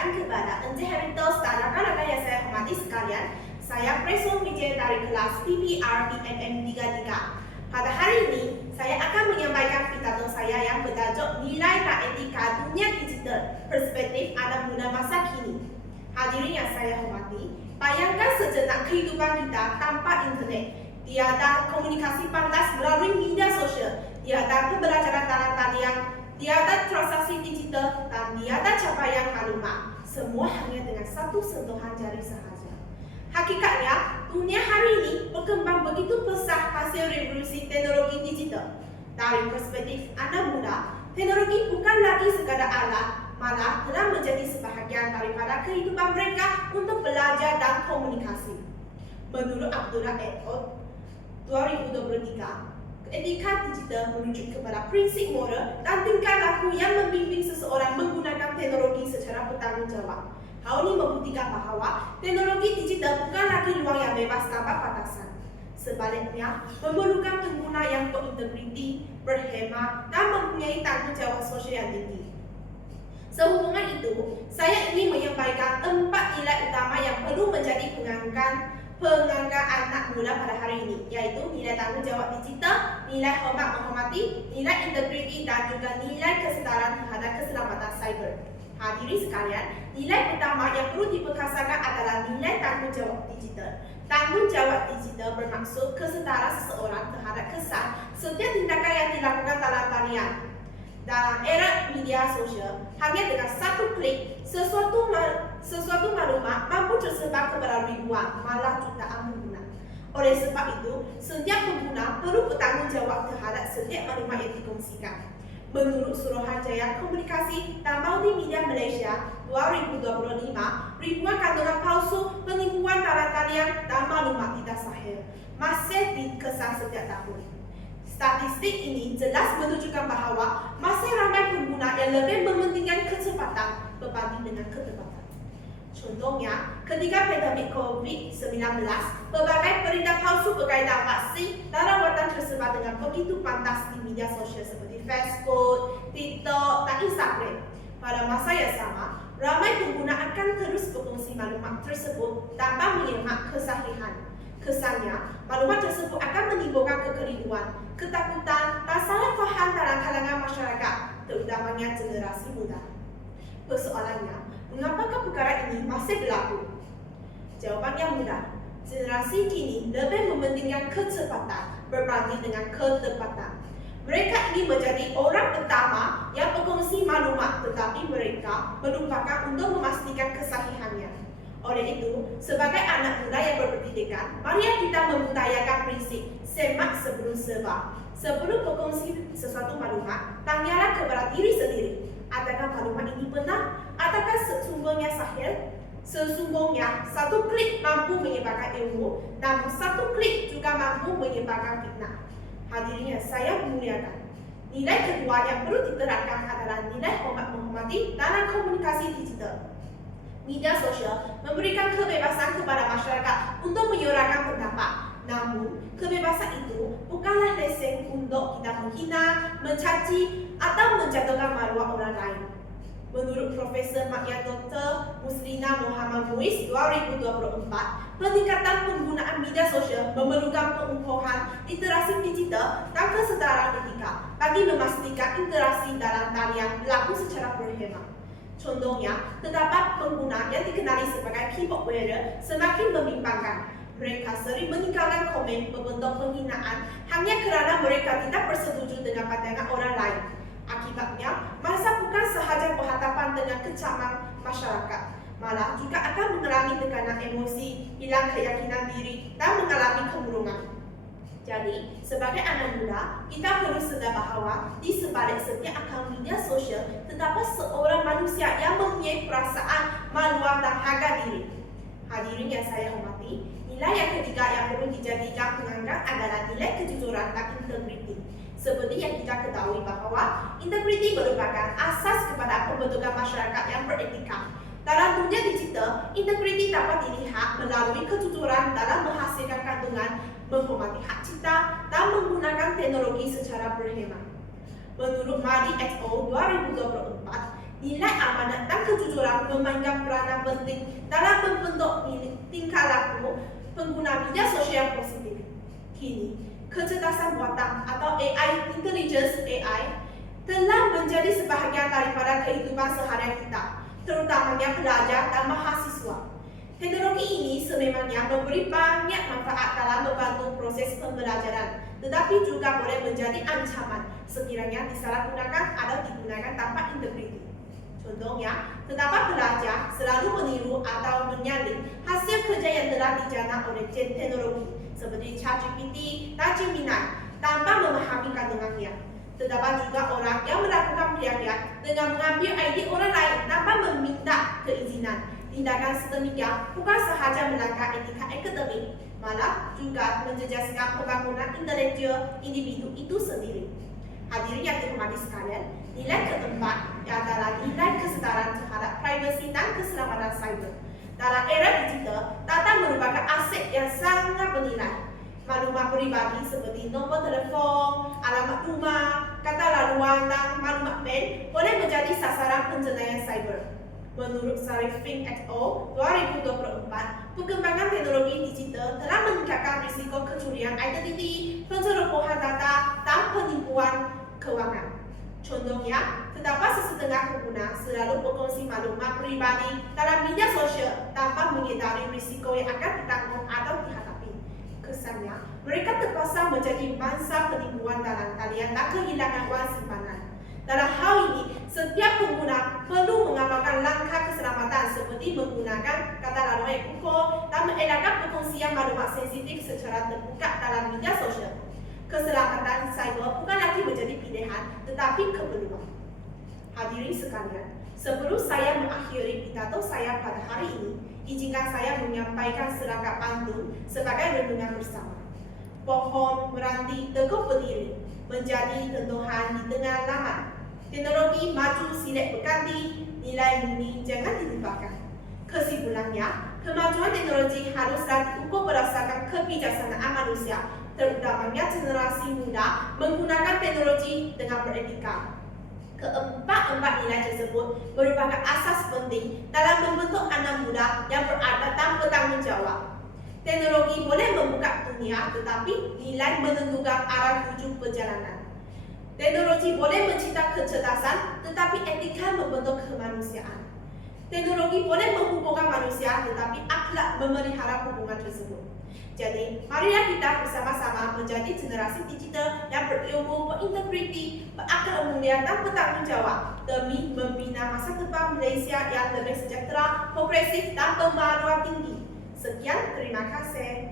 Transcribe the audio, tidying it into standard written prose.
perkenalkan kepada Enjeheritos dan rakan-rakan yang saya hormati sekalian. Saya Preson Vijay dari kelas PPR PNM 33. Pada hari ini, saya akan menyampaikan pidato saya yang bertajuk Nilai dan Etika Dunia Digital, Perspektif Anak Muda Masa Kini. Hadirin yang saya hormati, bayangkan sejenak kehidupan kita tanpa internet. Tiada komunikasi pantas melalui media sosial, tiada pembelajaran dalam talian, tiada transaksi digital, dan tiada capaian maklumat. Semua hanya dengan satu sentuhan jari sahaja. Hakikatnya, dunia hari ini berkembang begitu pesat hasil revolusi teknologi digital. Dari perspektif anak muda, teknologi bukan lagi sekadar alat, malah telah menjadi sebahagian daripada kehidupan mereka untuk belajar dan komunikasi. Menurut Abdullah et al. 2023, etika digital merujuk kepada prinsip moral dan tingkah laku yang membimbing seseorang menggunakan teknologi secara bertanggungjawab. Hal ini membuktikan bahawa teknologi digital bukan lagi ruang yang bebas tanpa batasan. Sebaliknya, memerlukan pengguna yang berintegriti, berhemat, dan mempunyai tanggungjawab sosial yang tinggi. Sehubungan itu, saya ingin menyampaikan 4 nilai utama yang perlu menjadi pengangkat anak muda pada hari ini, yaitu nilai tanggungjawab digital, nilai hormat menghormati, nilai integriti, dan juga nilai kesetaraan terhadap keselamatan cyber. Hadirin sekalian, nilai pertama yang perlu diperkasakan adalah nilai tanggungjawab digital. Tanggungjawab digital bermaksud kesetaraan seseorang terhadap kesan setiap tindakan yang dilakukan dalam talian. Dalam era media sosial, hanya dengan satu klik, sesuatu maklumat mampu tersebar kepada ribuan, malah jutaan pengguna. Oleh sebab itu, setiap pengguna perlu bertanggungjawab terhadap setiap maklumat yang dikongsikan. Menurut Suruhanjaya Komunikasi dan Multimedia Malaysia 2025, ribuan kandungan palsu, penipuan dalam talian dan maklumat tidak sahih masih dikesan setiap tahun. Statistik ini jelas menunjukkan bahawa masih ramai pengguna yang lebih mementingkan kecepatan berbanding dengan ketepatan. Contohnya, ketika pandemik COVID-19, berbagai berita palsu berkaitan vaksin dan rawatan tersebar dengan begitu pantas di media sosial seperti Facebook, TikTok, dan Instagram. Pada masa yang sama, ramai pengguna akan terus berkongsi maklumat tersebut tanpa menyemak kesahihan. Kesannya, maklumat tersebut akan menimbulkan kekeliruan, ketakutan, dan salah faham dalam kalangan masyarakat, terutamanya generasi muda. Persoalannya, mengapakah perkara ini masih berlaku? Jawapannya mudah. Generasi kini lebih mementingkan kecepatan berbanding dengan ketepatan. Mereka ingin menjadi orang pertama yang berkongsi maklumat, tetapi mereka melupakan untuk memastikan kesahihannya. Oleh itu, sebagai anak muda yang berpendidikan, mari kita membudayakan prinsip semak sebelum sebar. Sebelum berkongsi sesuatu maklumat, tanyalah kepada diri sendiri. Adakah maklumat ini benar? Adakah sesungguhnya sahih? Sesungguhnya, satu klik mampu menyebarkan ilmu, namun satu klik juga mampu menyebarkan fitnah. Hadirin yang saya muliakan, nilai kedua yang perlu diterapkan adalah nilai hormat menghormati dalam komunikasi digital. Media sosial memberikan kebebasan kepada masyarakat untuk menyuarakan pendapat. Namun, kebebasan itu bukanlah lesen untuk kita menghina, mencaci, atau menjatuhkan maruah orang lain. Menurut Profesor Makia Dr. Muslina Muhammad Muiz 2024, peningkatan penggunaan media sosial memerlukan pengukuhan literasi digital dan kesetaraan etika bagi memastikan interaksi dalam talian berlaku secara berhemat. Contohnya, terdapat pengguna yang dikenali sebagai keyboard warrior semakin membimbangkan. Mereka sering meninggalkan komen berbentuk penghinaan hanya kerana mereka tidak bersetuju dengan pandangan orang lain. Akibatnya, masa bukan sahaja berhadapan dengan kecaman masyarakat, malah juga akan mengalami tekanan emosi, hilang keyakinan diri, dan mengalami kemurungan. Jadi, sebagai anak muda, kita perlu sedar bahawa di sebalik setiap akaun media sosial terdapat seorang manusia yang mempunyai perasaan, maluah, dan harga diri. Hadirin yang saya hormati, nilai yang ketiga yang perlu dijadikan pengangkat adalah nilai kejujuran dan integriti. Seperti yang kita ketahui bahawa integriti merupakan asas kepada pembentukan masyarakat yang beretika. Dalam dunia digital, integriti dapat dilihat melalui kejujuran dalam menghasilkan kandungan, menghormati hak cipta, dan menggunakan teknologi secara berhemat. Menurut Madi et al. 2024, nilai amanat dan kejujuran memainkan peranan penting dalam membentuk tingkah laku pengguna media sosial positif. Kini, kecerdasan buatan atau AI, intelligence AI, telah menjadi sebahagian daripada kehidupan seharian kita, terutamanya pelajar dan mahasiswa. Teknologi ini sememangnya memberi banyak manfaat dalam membantu proses pembelajaran, tetapi juga boleh menjadi ancaman sekiranya disalahgunakan atau digunakan tanpa integriti. Contohnya, terdapat pelajar selalu meniru atau menyalin hasil kerja yang telah dijana oleh teknologi seperti ChatGPT dan Gemini tanpa memahami kandungannya. Terdapat juga orang yang melakukan plagiat dengan mengambil idea orang lain tanpa meminta keizinan. Tindakan sedemikian bukan sahaja melanggar etika akademik, malah juga menjejaskan pembangunan intelektual individu itu sendiri. Hadirin yang dihormati sekalian, nilai keempat adalah nilai kesetaraan terhadap privasi dan keselamatan cyber. Dalam era digital, data merupakan aset yang sangat bernilai. Maklumat peribadi seperti nombor telefon, alamat rumah, kata laluan dan maklumat mail boleh menjadi sasaran penjenayah cyber. Menurut Sarifin et al. 2024, perkembangan teknologi digital telah meningkatkan risiko kecurian identiti, pencerobohan data, dan penipuan keuangan. Contohnya, terdapat sesetengah pengguna selalu berkongsi maklumat peribadi dalam media sosial tanpa menyedari risiko yang akan ditanggung atau dihadapi. Kesannya, mereka terpaksa menjadi mangsa penipuan dalam talian dan kehilangan wang simpanan. Dalam hal ini, setiap pengguna perlu mengamalkan langkah keselamatan seperti menggunakan kata laluan yang kukuh dan mengelakkan perkongsian maklumat sensitif secara terbuka dalam media sosial. Keselamatan cyber bukan lagi menjadi pilihan, tetapi keperluan. Hadirin sekalian, sebelum saya mengakhiri pidato saya pada hari ini, izinkan saya menyampaikan serangkap pantun sebagai renungan bersama. Pohon meranti teguh berdiri, menjadi tentuhan di tengah lahan. Teknologi maju silek berganti, nilai murni jangan dilupakan. Kesimpulannya, kemajuan teknologi haruslah diukur berdasarkan kebijaksanaan manusia, terutamanya generasi muda menggunakan teknologi dengan beretika. Keempat-empat nilai tersebut merupakan asas penting dalam membentuk anak muda yang beradab dan bertanggung jawab. Teknologi boleh membuka dunia, tetapi nilai menentukan arah tuju perjalanan. Teknologi boleh mencipta kecerdasan, tetapi etika membentuk kemanusiaan. Teknologi boleh menghubungkan manusia, tetapi akhlak memelihara hubungan tersebut. Jadi, marilah kita bersama-sama menjadi generasi digital yang berilmu, berintegriti, berakal mulia dan bertanggung jawab demi membina masa depan Malaysia yang lebih sejahtera, progresif dan bermaruah tinggi. Sekian, terima kasih.